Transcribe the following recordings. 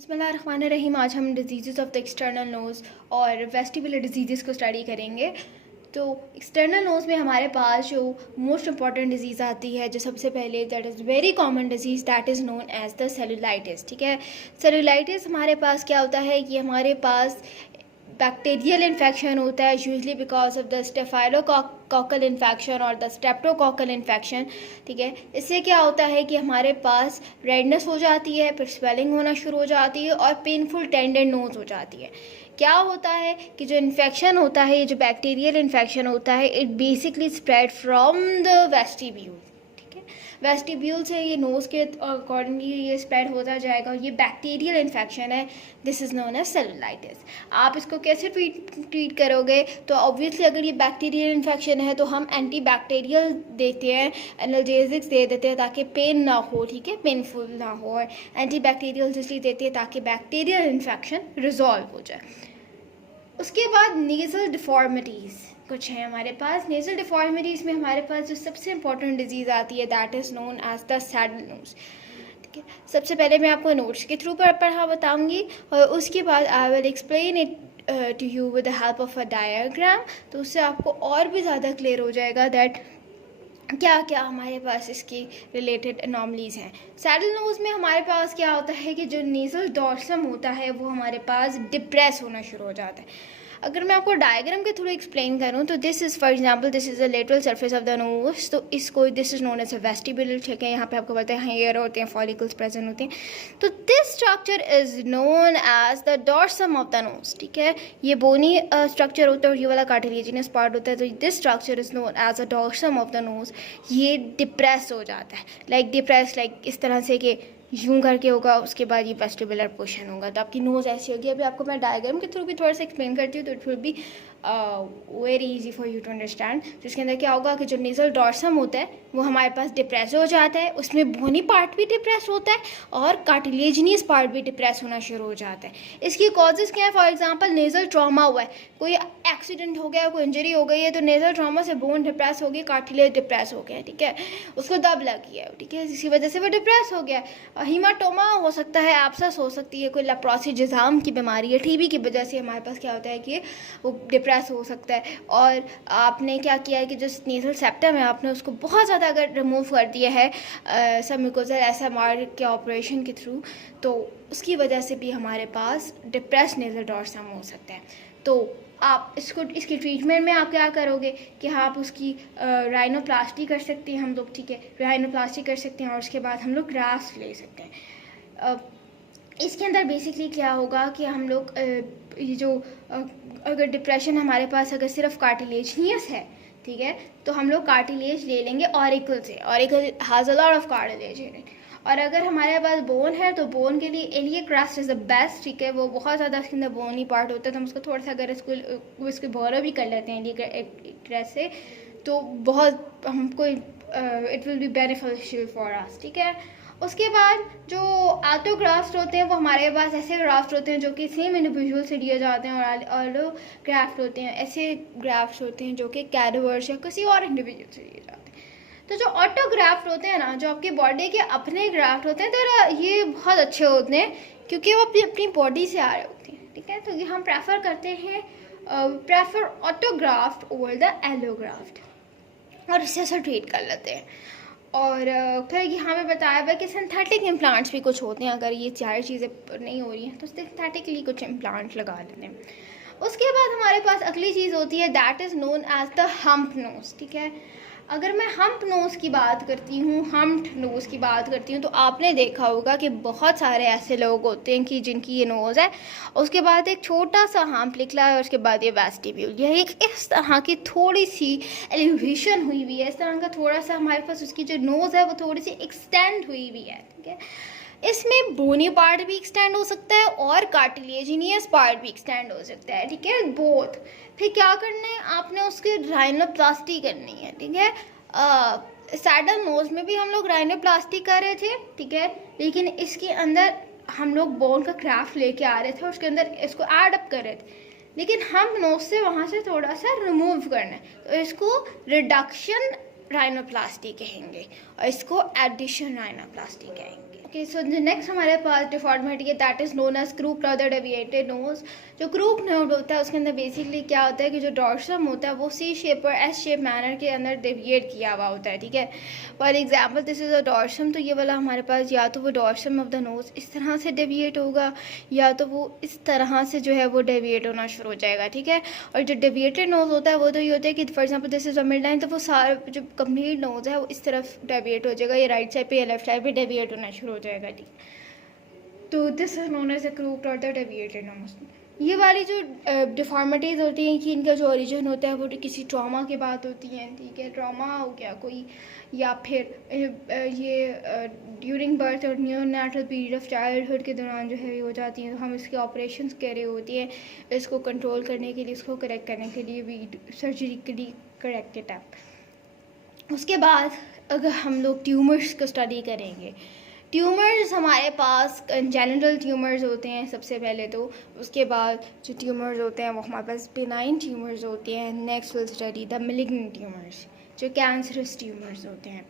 बिस्मिल्लाहिर्रहमानिर्रहीम। आज हम disease of the external nose और वेस्टिबुलर डिजीज़ को स्टडी करेंगे। तो एक्सटर्नल नोज़ में हमारे पास जो मोस्ट इंपॉर्टेंट डिजीज़ आती है, जो सबसे पहले that is very common disease that is known as the cellulitis. ठीक है, सेलुलाइटिस हमारे पास क्या होता है कि हमारे पास बैक्टीरियल इन्फेक्शन होता है, usually because of the staphylococcal infection और द स्ट्रेप्टोकोकल इन्फेक्शन। ठीक है, इससे क्या होता है कि हमारे पास रेडनेस हो जाती है, फिर स्वेलिंग होना शुरू हो जाती है और पेनफुल टेंडर नोज हो जाती है। क्या होता है कि जो इन्फेक्शन होता है, ये जो बैक्टीरियल इन्फेक्शन होता है, it basically spread from the vestibule. Vestibule से ये नोज़ के अकॉर्डिंगली ये स्प्रेड होता जाएगा। ये बैक्टीरियल इन्फेक्शन है, this is known as cellulitis. आप इसको कैसे ट्रीट करोगे? तो ऑब्वियसली अगर ये बैक्टीरियल इन्फेक्शन है तो हम एंटीबैक्टीरियल देते हैं, एनाल्जेसिक्स दे देते हैं ताकि पेन ना हो, ठीक है, पेनफुल ना हो। और एंटीबैक्टीरियल इसलिए देते हैं ताकि बैक्टीरियल इन्फेक्शन रिजॉल्व हो जाए। उसके बाद नेज़ल डिफॉर्मिटीज़ कुछ हैं हमारे पास। नेज़ल डिफॉर्मिटीज़ में हमारे पास जो सबसे इंपॉर्टेंट डिजीज़ आती है that is known as the saddle nose. ठीक है, सबसे पहले मैं आपको नोट्स के थ्रू पढ़ा बताऊंगी और उसके बाद I will explain it to you with the help of a diagram. तो उससे आपको और भी ज़्यादा क्लियर हो जाएगा दैट क्या क्या हमारे पास इसकी रिलेटेड एनॉमलीज़ हैं। सैडल नोज़ में हमारे पास क्या होता है कि जो नेज़ल डॉर्सम होता है वो हमारे पास डिप्रेस होना शुरू हो जाता है। अगर मैं आपको डायग्राम के थ्रू एक्सप्लेन करूं तो this is for example this is the lateral surface of the nose. तो इसको this is known as a vestibular. ठीक है, यहाँ पे आपको पता है हेयर होते हैं, फॉलिकल्स प्रेजेंट होते हैं। तो this structure is known as the dorsum of the nose. ठीक है, ये बोनी स्ट्रक्चर होता है और ये वाला कार्टिलेजिनस पार्ट होता है। तो this structure is known as a dorsum of the nose. ये डिप्रेस हो जाता है, लाइक इस तरह से कि यूं करके होगा, उसके बाद ये वेस्टिबुलर पोर्शन होगा। तो आपकी नोज़ ऐसी होगी। अभी आपको मैं डायग्राम के थ्रू भी थोड़ा सा एक्सप्लेन करती हूँ तो it will be very easy for you to understand. जिसके अंदर क्या होगा कि जो नेज़ल डॉर्सम होता है वो हमारे पास डिप्रेस हो जाता है, उसमें बोनी पार्ट भी डिप्रेस होता है और कार्टिलेजिनियस पार्ट भी डिप्रेस होना शुरू हो जाता है। इसकी कॉजेज़ क्या है? फॉर एग्जांपल नेज़ल ट्रॉमा हुआ है, कोई एक्सीडेंट हो गया, कोई इंजरी हो गई है, तो नेज़ल ट्रॉमा से बोन डिप्रेस हो गई, कार्टिलेज डिप्रेस हो गया। ठीक है, उसको दब लगी है, ठीक है, इसी वजह से वो डिप्रेस हो गया। हीमाटोमा हो सकता है, एब्सेस हो सकती है, कोई लेप्रोसी जिज़ाम की बीमारी है, टीबी की वजह से हमारे पास क्या होता है कि वो डिप्रेस हो सकता है। और आपने क्या किया है कि जो नेज़ल सेप्टम है आपने उसको बहुत ज़्यादा अगर रिमूव कर दिया है सबम्यूकोजल एसएमआर के ऑपरेशन के थ्रू, तो उसकी वजह से भी हमारे पास डिप्रेस नेज़ल डॉर्सम हो सकता है। तो आप इसकी ट्रीटमेंट में आप क्या करोगे कि आप उसकी राइनोप्लास्टी कर सकते हैं हम लोग। ठीक है, राइनोप्लास्टी कर सकते हैं और उसके बाद हम लोग ग्राफ्ट ले सकते हैं। इसके अंदर बेसिकली क्या होगा कि हम लोग ये जो अगर डिप्रेशन हमारे पास अगर सिर्फ कार्टिलेजिनियस है, ठीक है, तो हम लोग कार्टिलेज ले लेंगे ऑरिकल से। Auricle has a lot of cartilage in it. और अगर हमारे पास बोन है तो बोन के लिए एलिया क्रास्ट इज़ द बेस्ट। ठीक है, वो बहुत ज़्यादा उसके अंदर बोनी पार्ट होता है, तो हम उसको थोड़ा सा अगर इसको बोरो भी कर लेते हैं एलिया क्रास्ट से, तो बहुत हमको it will be beneficial for us. ठीक है, उसके बाद जो ऑटोग्राफ्ट होते हैं वो हमारे पास ऐसे ग्राफ्ट होते हैं जो कि सेम इंडिविजुअल से लिए जाते हैं, और ऑलोग्राफ्ट होते हैं ऐसे ग्राफ्ट होते हैं जो कि कैडवर्स या किसी और इंडिविजुअल से लिए जाते हैं। तो जो ऑटोग्राफ्ट होते हैं ना, जो आपकी बॉडी के अपने ग्राफ्ट होते हैं, तो ये बहुत अच्छे होते हैं क्योंकि वो अपनी बॉडी से आ रहे होते हैं। ठीक है, तो ये हम प्रेफर करते हैं prefer autographed over the allograft और इससे ट्रीट कर लेते हैं। और फिर यहाँ पे बताया हुआ है कि सिंथेटिक इम्प्लांट्स भी कुछ होते हैं। अगर ये चार चीज़ें नहीं हो रही हैं तो सिंथेटिकली कुछ इम्प्लांट लगा लेते हैं। उसके बाद हमारे पास अगली चीज़ होती है that is known as the hump nose. ठीक है, अगर मैं हम्प नोज़ की बात करती हूँ, हम्प्ड नोज़ की बात करती हूँ, तो आपने देखा होगा कि बहुत सारे ऐसे लोग होते हैं कि जिनकी ये नोज़ है, उसके बाद एक छोटा सा हम्प निकला है और उसके बाद ये वेस्टिब्यूल, यह एक इस तरह की थोड़ी सी एलिवेशन हुई हुई है, इस तरह का थोड़ा सा हमारे पास उसकी जो नोज़ है वो थोड़ी सी एक्सटेंड हुई हुई है। ठीक है, इसमें बोनी पार्ट भी एक्सटेंड हो सकता है और कार्टिलेजिनियस पार्ट भी एक्सटेंड हो सकता है। ठीक है, बोथ। फिर क्या करना है, आपने उसकी राइनोप्लास्टी करनी है। ठीक है, सैडल नोज में भी हम लोग राइनोप्लास्टी कर रहे थे, ठीक है, लेकिन इसके अंदर हम लोग बोन का क्राफ्ट लेके आ रहे थे और उसके अंदर इसको ऐड अप कर रहे थे, लेकिन हम नोज से वहाँ से थोड़ा सा रिमूव करना है, तो इसको रिडक्शन राइनोप्लास्टी कहेंगे और इसको एडिशन राइनोप्लास्टी कहेंगे। ओके, सो नेक्स्ट हमारे पास डिफॉर्मिटी है, that is known as crooked और द डेविएटेड नोज। जो क्रूक्ड नोज होता है उसके अंदर बेसिकली क्या होता है कि जो डॉर्सम होता है वो सी शेप और एस शेप मैनर के अंदर डेविएट किया हुआ होता है, ठीक है। For example this is a dorsum, तो ये वाला हमारे पास या तो वो डॉर्सम ऑफ द नोज इस तरह से डेविएट होगा या तो वो इस तरह से जो है वो डेविएट होना शुरू हो जाएगा, ठीक है। और जो डेविएटेड नोज होता है वो तो ये होता है कि for example this is a mid line, तो वो सारा जो कंप्लीट नोज है वो इस तरफ डेविएट हो जाएगा, ये राइट साइड पे या लेफ्ट साइड पे डेविएट होना शुरू हो जाएगा, ठीक है। तो this is known as a crooked और द डेविएटेड नोज। ये वाली जो डिफॉर्मिटीज़ होती हैं कि इनका जो ओरिजिन होता है वो किसी ट्रॉमा के बाद होती हैं, ठीक है। ट्रॉमा हो गया कोई, या फिर ये ड्यूरिंग बर्थ और न्यूनेटल पीरियड ऑफ चाइल्डहुड के दौरान जो है ये हो जाती हैं, तो हम इसके ऑपरेशंस कह रहे होती हैं इसको कंट्रोल करने के लिए, इसको करेक्ट करने के लिए भी सर्जरिकली करेक्टेड है। उसके बाद अगर हम लोग ट्यूमर्स को स्टडी करेंगे, ट्यूमर्स हमारे पास जेनिटल ट्यूमर्स होते हैं सबसे पहले, तो उसके बाद जो ट्यूमर्स होते हैं वो हमारे पास बेनाइन ट्यूमर्स होते हैं। Next will study the malignant tumours, जो कैंसरस ट्यूमर्स होते हैं।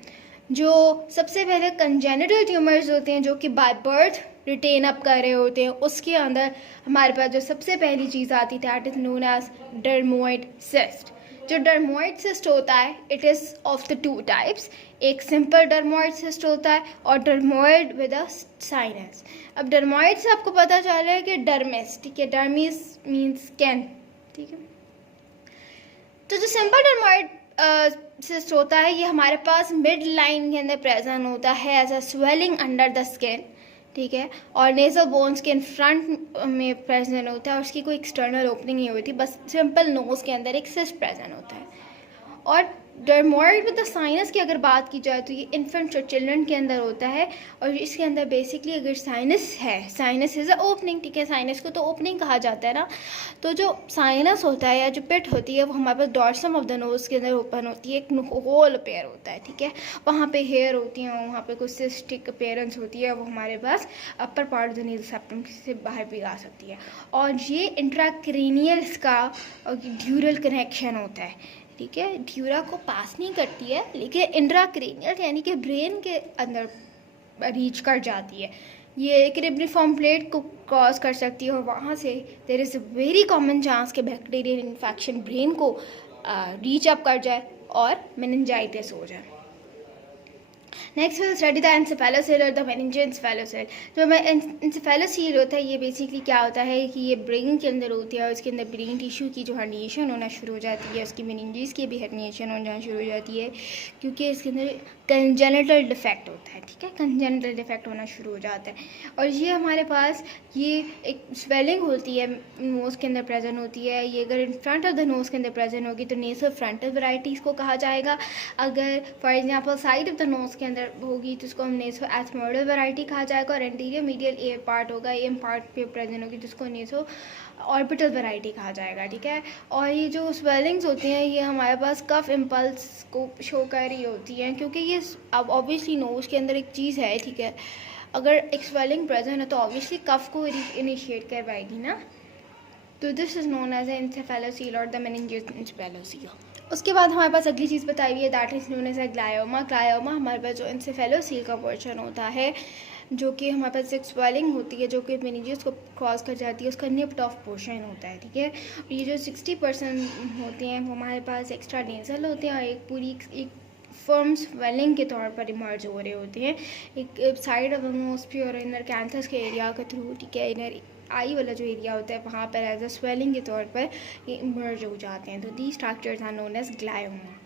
जो सबसे पहले कंजेनिटल ट्यूमर्स होते हैं जो कि बाय बर्थ रिटेन अप कर रहे होते हैं, उसके अंदर हमारे पास जो सबसे पहली चीज़ आती है that is known as dermoid cyst. जो डर्मोइड सिस्ट होता है it is of the two types, एक सिंपल डर्मोइड सिस्ट होता है और डर्मोइड विद अ साइनस। अब डर्मोइड से आपको पता चल रहा है कि डर्मिस, ठीक है, डर्मिस मीन्स स्किन, ठीक है। तो जो सिंपल डर्मोइड सिस्ट होता है ये हमारे पास मिड लाइन के अंदर प्रेजेंट होता है as a swelling under the skin, ठीक है। और नेजल बोन्स के इन फ्रंट में प्रेजेंट होता है और उसकी कोई एक्सटर्नल ओपनिंग नहीं होती, बस सिंपल नोज के अंदर एक सिस्ट प्रेजेंट होता है। और डर्मोइड विद द साइनस की अगर बात की जाए तो ये इन्फेंट्स और चिल्ड्रन के अंदर होता है और इसके अंदर बेसिकली अगर साइनस है, साइनस इज़ अ ओपनिंग, ठीक है, साइनस को तो ओपनिंग कहा जाता है ना। तो जो साइनस होता है या जो पिट होती है वो हमारे पास डॉर्सम ऑफ द नोज के अंदर ओपन होती है, एक होल अपेयर होता है, ठीक है। वहाँ पे हेयर होती हैं, वहाँ पे कुछ सिस्टिक अपेयरेंस होती है, वो हमारे पास upper part of the nasal septum से बाहर भी आ सकती है। और ये इंट्राक्रेनियल का ड्यूरल कनेक्शन होता है, ठीक है। ड्यूरा को पास नहीं करती है लेकिन इंट्राक्रेनियल यानी कि ब्रेन के अंदर रीच कर जाती है। ये क्रिब्रिफॉर्म प्लेट को क्रॉस कर सकती है और वहाँ से there is a very common chance कि बैक्टीरियल इन्फेक्शन ब्रेन को रीच अप कर जाए और मेनिंजाइटिस हो जाए। Next will study the encephalocele और द मेनिंजियोएंसेफेलोसील। जो एंसेफेलोसील होता है ये बेसिकली क्या होता है कि ये ब्रेन के अंदर होती है और उसके अंदर ब्रेन टिश्यू की जो हर्निएशन होना शुरू हो जाती है, उसकी मेनिंजेस की भी हर्निएशन होना शुरू हो जाती है क्योंकि इसके अंदर कंजेनिटल डिफेक्ट होता है, ठीक है, कंजेनिटल डिफेक्ट होना शुरू हो जाता है। और ये हमारे पास ये एक स्वेलिंग होती है नोज़ के अंदर प्रेजेंट होती है। ये अगर in front of the nose के अंदर प्रेजेंट होगी तो नेसल फ्रंटल वैराइटीज़ को कहा जाएगा। अगर for example side of the nose के अंदर होगी तो उसको हम नेसो एथमोइडल वैरायटी कहा जाएगा। और एंटीरियर मीडियल एयर पार्ट होगा, एम पार्ट पे प्रेजेंट होगी जिसको नेसो ऑर्बिटल वैरायटी कहा जाएगा, ठीक है। और ये जो स्वेलिंग्स होती हैं ये हमारे पास कफ इम्पल्स को शो कर रही होती हैं क्योंकि ये अब ऑब्वियसली नोज़ के अंदर एक चीज़ है, ठीक है। अगर एक स्वेलिंग प्रेजेंट है तो ऑब्वियसली कफ को इनिशिएट करवाएगी ना। तो दिस इज़ नोन एज एंसेफेलोसील और द मेनिंजियोएंसेफेलोसील। उसके बाद हमारे पास अगली चीज़ बताई हुई है that is known as a glioma. Glioma हमारे पास जो एंसेफेलोसील का पोर्शन होता है जो कि हमारे पास एक स्वेलिंग होती है जो कि मेनिंजेस को क्रॉस कर जाती है, उसका निप्ड ऑफ पोर्शन होता है, ठीक है। और ये जो 60% होते हैं वो हमारे पास एक्स्ट्रा नेजल होते हैं और एक पूरी एक फर्म स्वेलिंग के तौर पर इमर्ज हो रहे होते हैं एक साइड ऑफ नोज और इनर कैंथस के एरिया के थ्रू, ठीक है। इनर आई वाला जो एरिया होता है वहाँ पर एज अ स्वेलिंग के तौर पर ये इमर्ज हो जाते हैं। तो the structures are known as glioma,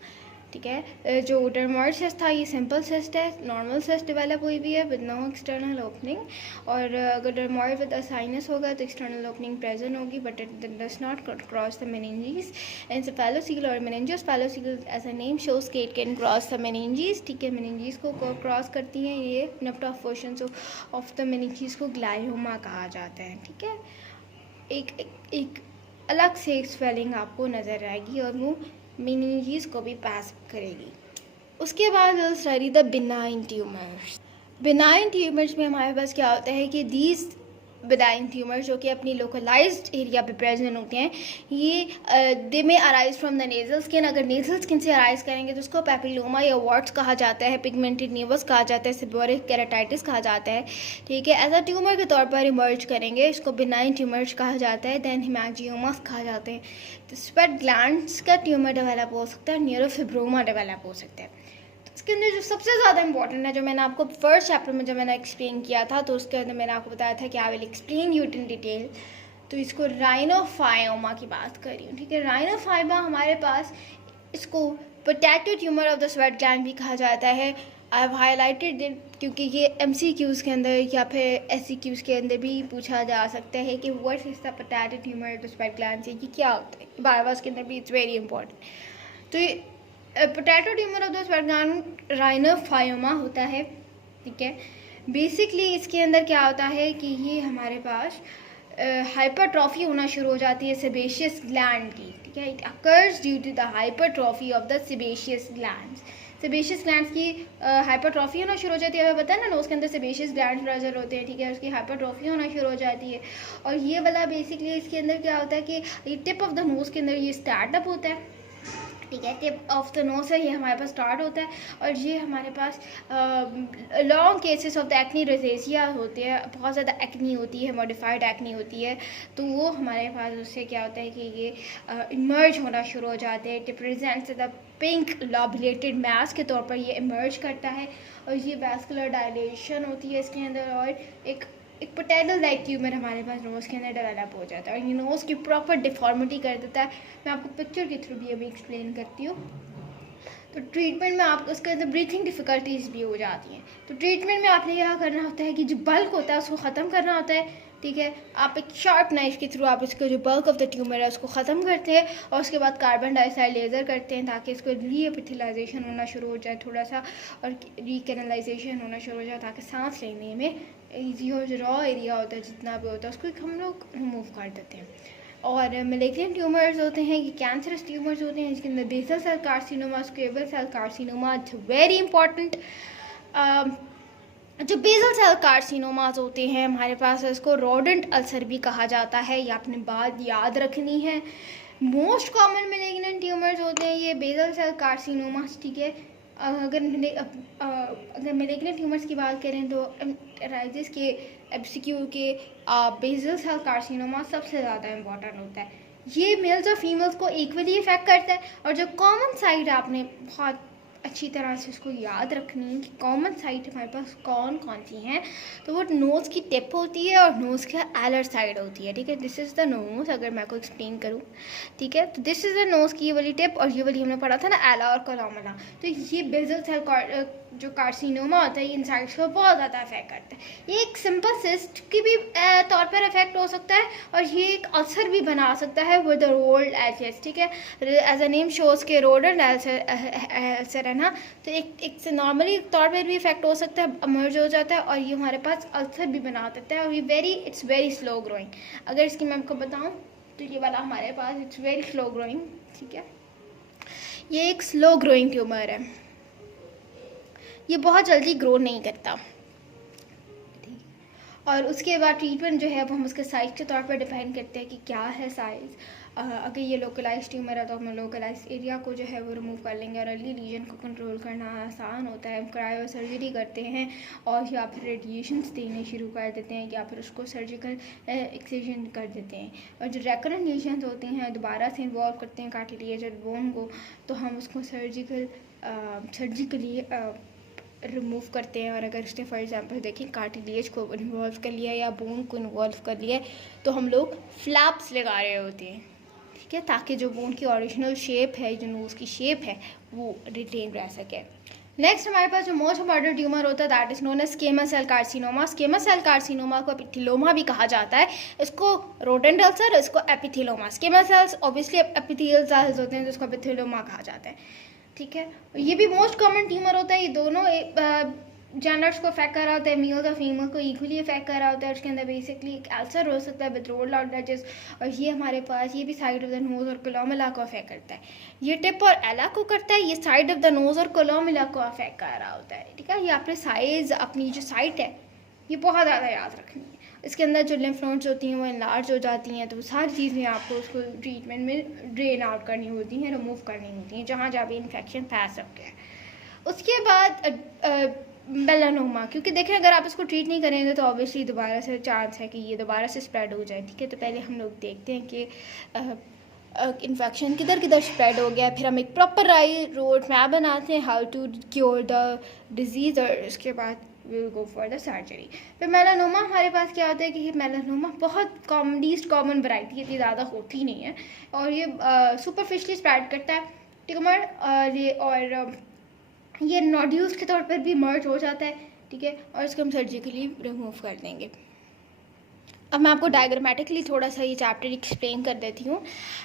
ठीक है। जो डर्मोइड सिस्ट था ये सिंपल सिस्ट है, नॉर्मल सिस्ट डेवलप हुई भी है विद नो एक्सटर्नल ओपनिंग। और अगर डर्मोइड विद अ साइनस होगा तो एक्सटर्नल ओपनिंग प्रेजेंट होगी but it does not cross the meninges. Encephalocele और meningoencephalocele as a name shows के it can cross the meninges, ठीक है। मेनिंजेस को क्रॉस करती हैं ये nipped off portion of the meninges को ग्लायोमा कहा जाता है, ठीक है। एक अलग से स्वेलिंग आपको नज़र आएगी और वो मेनिंजेस को भी पास करेगी। उसके बाद will study the benign tumours. Benign tumours में हमारे पास क्या होता है कि दीज बेनाइन ट्यूमर जो कि अपनी लोकलाइज्ड एरिया पे प्रेजेंट होते हैं, ये दे में arise from the nasal skin. अगर नेजल स्किन से अराइज करेंगे तो उसको पेपिलोमा या वॉर्ट्स कहा जाता है, पिगमेंटेड नेवस कहा जाता है, सेबोरिक केराटाइटिस कहा जाता है, ठीक है। एज अ ट्यूमर के तौर पर इमर्ज करेंगे, इसको बेनाइन ट्यूमर्स कहा जाता है। देन हिमैंजियोमास कहा जाते हैं। तो स्वेट ग्लैंड्स का ट्यूमर डेवलप हो सकता है, न्यूरोफिब्रोमा डेवलप हो सकता है। इसके अंदर जो सबसे ज़्यादा इंपॉर्टेंट है, जो मैंने आपको फर्स्ट चैप्टर में जब मैंने एक्सप्लेन किया था, तो उसके अंदर मैंने आपको बताया था कि आई will explain you in detail. तो इसको राइनोफायोमा की बात कर रही हूँ, ठीक है। राइनोफायोमा हमारे पास, इसको potato tumour of the sweat gland भी कहा जाता है। आई हैव हाईलाइटेड इट क्योंकि ये MCQs के अंदर या फिर SCQs के अंदर भी पूछा जा सकता है कि what is the potato tumour of the sweat gland, से ये क्या होता है। बायोस के अंदर भी इट्स वेरी इंपॉर्टेंट। तो ये potato tumour of the sweat gland rhinophyma होता है, ठीक है। बेसिकली इसके अंदर क्या होता है कि ये हमारे पास हाइपरट्रॉफी होना शुरू हो जाती है सेबेशियस ग्लैंड की, ठीक है। It occurs due to the hypertrophy of the sebaceous glands. Sebaceous glands की हाइपरट्रॉफी होना शुरू हो जाती है। हमें पता है ना, नोज़ के अंदर सेबेशियस ग्लैंड्स प्रेजेंट होते हैं, ठीक है। उसकी हाइपरट्रॉफी होना शुरू हो जाती है। और ये वाला बेसिकली इसके अंदर क्या होता है कि ये टिप ऑफ द नोज़ के अंदर ये स्टार्टअप होता है, ठीक है। टिप ऑफ द नोज है, ये हमारे पास स्टार्ट होता है। और ये हमारे पास long cases of the acne rosacea होते हैं, बहुत ज़्यादा एक्नी होती है, मॉडिफाइड एक्नी होती है। तो वो हमारे पास उससे क्या होता है कि ये इमर्ज होना शुरू हो जाते हैं। It presents the pink lobulated mass के तौर पर ये इमर्ज करता है। और ये वैस्कुलर डायलेशन होती है इसके अंदर, और एक पोटैटो लाइक ट्यूमर हमारे पास नोज़ के अंदर डेवलप हो जाता है। और ये नोज़ की प्रॉपर डिफॉर्मिटी कर देता है। मैं आपको पिक्चर के थ्रू भी अभी एक्सप्लेन करती हूँ। तो ट्रीटमेंट में आपको उसके अंदर ब्रीथिंग डिफ़िकल्टीज भी हो जाती हैं। तो ट्रीटमेंट में आपने क्या करना होता है कि जो बल्क होता है उसको ख़त्म करना होता है, ठीक है। आप एक शार्प नाइफ के थ्रू आप इसका जो बल्क ऑफ द ट्यूमर है उसको ख़त्म करते हैं, और उसके बाद कार्बन डाइऑक्साइड लेज़र करते हैं ताकि इसको रीएपिथेलाइजेशन होना शुरू हो जाए थोड़ा सा, और रीकैनलाइजेशन होना शुरू हो जाए ताकि सांस लेने में ईजी हो। जो रॉ एरिया होता है जितना भी होता है उसको हम लोग रिमूव कर देते हैं। और मैलिग्नेंट ट्यूमर्स होते हैं, ये कैंसरस ट्यूमर्स होते हैं, इसके अंदर basal cell carcinoma, squamous cell carcinoma, it's very important. जो बेसल सेल कार्सिनोमास होते हैं हमारे पास, इसको रोडेंट अल्सर भी कहा जाता है, ये आपने बात याद रखनी है। मोस्ट कॉमन मैलिग्नेंट ट्यूमर्स होते हैं ये बेसल सेल कार्सिनोमास, ठीक है। अगर मैलिग्नेंट ट्यूमर्स की बात करें तो राइजेस के MCQ के बेसल सेल कार्सिनोमा सबसे ज़्यादा इम्पॉर्टेंट होता है। ये मेल्स और फीमेल्स को इक्वली इफेक्ट करता है। और जो कॉमन साइड आपने बहुत अच्छी तरह से उसको याद रखनी है कि कॉमन साइड हमारे पास कौन कौन सी हैं। तो वो नोज़ की टिप होती है और नोज़ का एलर साइड होती है, ठीक है। दिस इज़ द नोज़, अगर मैं को एक्सप्लेन करूँ, ठीक है। तो दिस इज़ द नोज़ की ये वाली टिप, और ये वाली हमने पढ़ा था ना एला और कोलोमेला। तो ये बेसल सेल जो कार्सिनोमा होता है ये इन साइड्स को बहुत ज़्यादा अफेक्ट करता है। ये एक सिंपल सिस्ट की भी तौर पर अफेक्ट हो सकता है, और ये एक अल्सर भी बना सकता है विद द रोल्ड एजेस, ठीक है। एज अ नेम शोज के रोडेंट अल्सर है ना, तो एक से नॉर्मली तौर पर भी इफेक्ट हो सकता है, इमर्ज हो जाता है, और ये हमारे पास अल्सर भी बना देता है। और ये इट्स वेरी स्लो ग्रोइंग। अगर इसकी मैं आपको बताऊँ तो ये वाला हमारे पास इट्स वेरी स्लो ग्रोइंग, ठीक है। ये एक स्लो ग्रोइंग ट्यूमर है, ये बहुत जल्दी ग्रो नहीं करता। और उसके बाद ट्रीटमेंट जो है वो हम उसके साइज़ के तौर पर डिपेंड करते हैं कि क्या है साइज़। अगर ये लोकलाइज ट्यूमर है तो हम लोकलाइज एरिया को जो है वो रिमूव कर लेंगे, और अर्ली लीजन को कंट्रोल करना आसान होता है। हम क्रायो सर्जरी करते हैं, और या फिर रेडिएशंस देने शुरू कर देते हैं, या फिर उसको सर्जिकल एक्सिजन कर देते हैं। और जो रेकरेंट लीजन्स होते हैं दोबारा से इन्वॉल्व करते हैं कार्टिलेज और बोन को, तो हम उसको सर्जिकली रिमूव करते हैं। और अगर उसने फॉर एग्जांपल देखें कार्टिलेज को इन्वॉल्व कर लिया या बोन को इन्वॉल्व कर लिया, तो हम लोग फ्लैप्स लगा रहे होते हैं, ठीक है, ताकि जो बोन की ओरिजिनल शेप है, जो नोज़ की शेप है, वो रिटेन रह सके। नेक्स्ट हमारे पास जो मोस्ट इम्पॉर्टेंट ट्यूमर होता है that is known as squamous cell carcinoma. Squamous cell carcinoma को एपिथेलोमा भी कहा जाता है, इसको रोडेंट अल्सर, इसको epithelioma. Squamous cells obviously epithelial cells होते हैं जिसको एपिथेलोमा कहा जाता है, ठीक है। ये भी मोस्ट कॉमन ट्यूमर होता है। ये दोनों जेंडर्स को अफेक्ट कर रहा होता है, मेल और फीमेल को इक्वली अफेक्ट कर रहा होता है। उसके अंदर बेसिकली एक अल्सर हो सकता है विद रोल्ड आउट एजेस, और ये हमारे पास ये भी साइड ऑफ द नोज और कोलोमेला को अफेक्ट करता है। ये टिप और एला को करता है, ये साइड ऑफ द नोज और कोलोमेला को अफेक्ट कर रहा होता है, ठीक है। ये अपने साइज, अपनी जो साइट है, ये बहुत ज़्यादा याद रखनी है। इसके अंदर जो लिम्फ नोड्स होती हैं वो इनलार्ज हो जाती हैं, तो सारी चीज़ें आपको उसको ट्रीटमेंट में ड्रेन आउट करनी होती हैं, रिमूव करनी होती हैं जहाँ जहाँ भी इन्फेक्शन फैल सकते हैं। उसके बाद मेलानोमा, क्योंकि देखें अगर आप इसको ट्रीट नहीं करेंगे तो ऑब्वियसली दोबारा से चांस है कि ये दोबारा से स्प्रेड हो जाए, ठीक है। तो पहले हम लोग देखते हैं कि इन्फेक्शन किधर किधर स्प्रेड हो गया, फिर हम एक प्रॉपर रोड मैप बनाते हैं how to cure the disease, और उसके बाद will go for the surgery. फिर मेलानोमा हमारे पास क्या होता है कि ये मेलानोमा बहुत लीस्ट कॉमन वैरायटी इतनी ज़्यादा होती नहीं है, और ये सुपरफिशली स्प्रेड करता है ट्यूमर, और ये नोड्यूल्स के तौर पर भी मर्ज हो जाता है, ठीक है, और इसको हम सर्जिकली रिमूव कर देंगे। अब मैं आपको डायग्रामेटिकली थोड़ा सा ये चैप्टर एक्सप्लेन कर देती हूँ।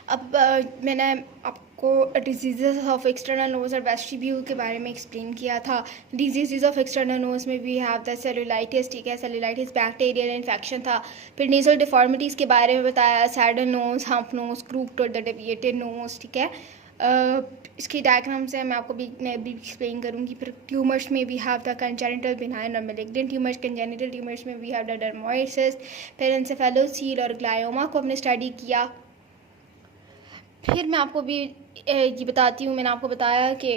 अब मैंने आपको डिजीज़ ऑफ एक्सटर्नल नोज़ और वेस्टिब्यूल के बारे में एक्सप्लेन किया था। डिजीज़ ऑफ एक्सटर्नल नोज़ में वी हैव द सेलुलाइटिस, ठीक है, सेलुलाइटिस बैक्टीरियल इन्फेक्शन था। फिर नेज़ल डिफॉर्मिटीज़ के बारे में बताया, saddle nose, hump nose, crooked और द डेविएटेड नोज़, ठीक है। इसकी डायग्राम्स हैं, मैं आपको भी एक्सप्लेन करूँगी। फिर ट्यूमर्स में we have the congenital benign और मैलिग्नेंट ट्यूमर्स। कंजेनिटल ट्यूमर्स में we have the dermoid cyst. फिर एन्सेफेलोसील और ग्लायोमा को हमने स्टडी किया। फिर मैं आपको भी ये बताती हूँ, मैंने आपको बताया कि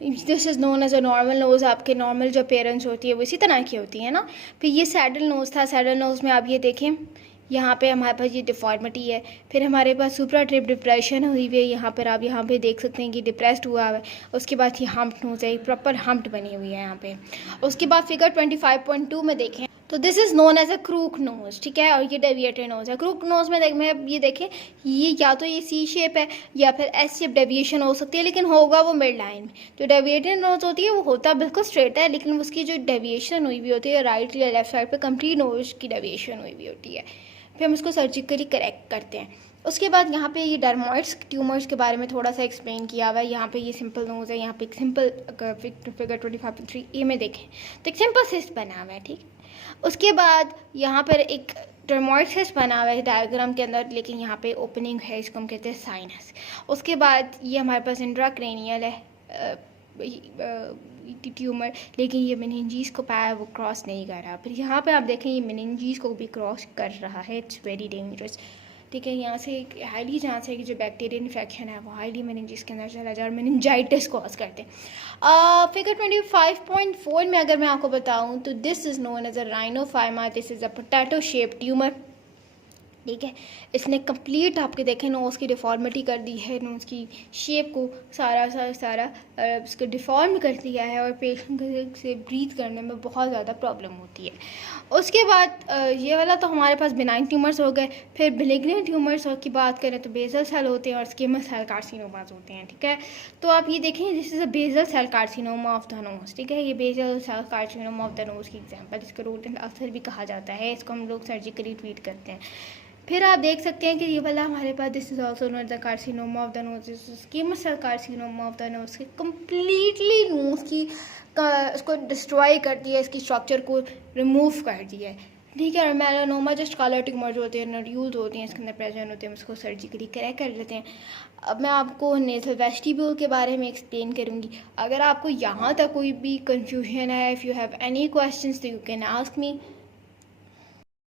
this is known as a normal nose. आपके नॉर्मल जो पेरेंट्स होती है वो इसी तरह की होती है ना। फिर ये सैडल नोज़ था। सैडल नोज़ में आप ये देखें, यहाँ पे हमारे पास ये डिफॉर्मिटी है। फिर हमारे पास सुप्रा ट्रिप डिप्रेशन हुई हुई है, यहाँ पर आप यहाँ पे देख सकते हैं कि डिप्रेस्ड हुआ है। उसके बाद ये हम्प नोज़ है, प्रॉपर हम्प्ड बनी हुई है यहाँ पे। उसके बाद फिगर 25.2 में देखें तो this is known as a crook nose, ठीक है, और ये डेविएटेड नोज़ है। क्रूक नोज़ में ये देखें, ये या तो ये सी शेप है या फिर एस शेप डेविएशन हो सकती है, लेकिन होगा वो मिड लाइन में। जो डेविएटेड नोज़ होती है वो होता बिल्कुल स्ट्रेट है, लेकिन उसकी जो डेविएशन हुई हुई होती है राइट या लेफ्ट साइड पर कंप्लीट नोज़ की डेविएशन हुई हुई होती है। फिर हम इसको सर्जिकली करेक्ट करते हैं। उसके बाद यहाँ पे ये डर्मोइड्स ट्यूमर्स के बारे में थोड़ा सा एक्सप्लेन किया हुआ है। यहाँ पे ये सिंपल नोज़ है, यहाँ पे एक सिंपल फिगर 25.3 में देखें तो एक सिंपल सिस्ट बना हुआ है, ठीक। उसके बाद यहाँ पर एक डर्मोइड सिस्ट बना हुआ है डायग्राम के अंदर, लेकिन यहाँ पे ओपनिंग है, इसको हम कहते हैं साइनस। उसके बाद ये हमारे पास इंट्राक्रैनियल है ट्यूमर, लेकिन ये मेनिंजीज को पाया वो क्रॉस नहीं कर रहा। फिर यहाँ पे आप देखें ये मेनिंजीज को भी क्रॉस कर रहा है, इट्स वेरी डेंजरस, ठीक है। यहाँ से हाईली चांस है कि जो बैक्टीरियल इन्फेक्शन है वो हाईली मेनिंजीज के अंदर चला जाए और मेनिंजाइटिस कॉज करते हैं। फिगर 25.4 में अगर मैं आपको बताऊँ तो this is known as a rhinophyma, this is a potato shape tumour, ठीक है। इसने कंप्लीट आपके देखें नोज़ की डिफॉर्मिटी कर दी है, नोज़ की शेप को सारा इसको डिफॉर्म कर दिया है, और पेशेंट से ब्रीथ करने में बहुत ज़्यादा प्रॉब्लम होती है। उसके बाद ये वाला तो हमारे पास बिनाइन ट्यूमर्स हो गए। फिर मेलिग्नेंट ट्यूमर्स की बात करें तो बेसल सेल होते हैं और स्क्वेमस सेल कार्सिनोमास होते हैं, ठीक है। तो आप ये देखें, this is a basal cell carcinoma of the nose, ठीक है। ये basal cell carcinoma of the nose की एग्जांपल, इसको रोडेंट अल्सर भी कहा जाता है, इसको हम लोग सर्जिकली ट्रीट करते हैं। फिर आप देख सकते हैं कि ये वाला हमारे पास this is also known the carcinoma of the nose, squamous cell carcinoma of the nose, completely nose की उसको डिस्ट्रॉय कर दिया, इसकी स्ट्रक्चर को रिमूव कर दिया है, ठीक है। और मेलानोमा जो स्कॉलर ट्यूमर होते हैं, नोड्यूल्स होते हैं इसके अंदर प्रेजेंट होते हैं, उसको सर्जिकली करेक्ट कर देते हैं। अब मैं आपको नेज़ल वेस्टिब्यूल के बारे में एक्सप्लेन करूँगी। अगर आपको यहाँ तक कोई भी कन्फ्यूजन है, if you have any questions तो यू कैन आस्क मी।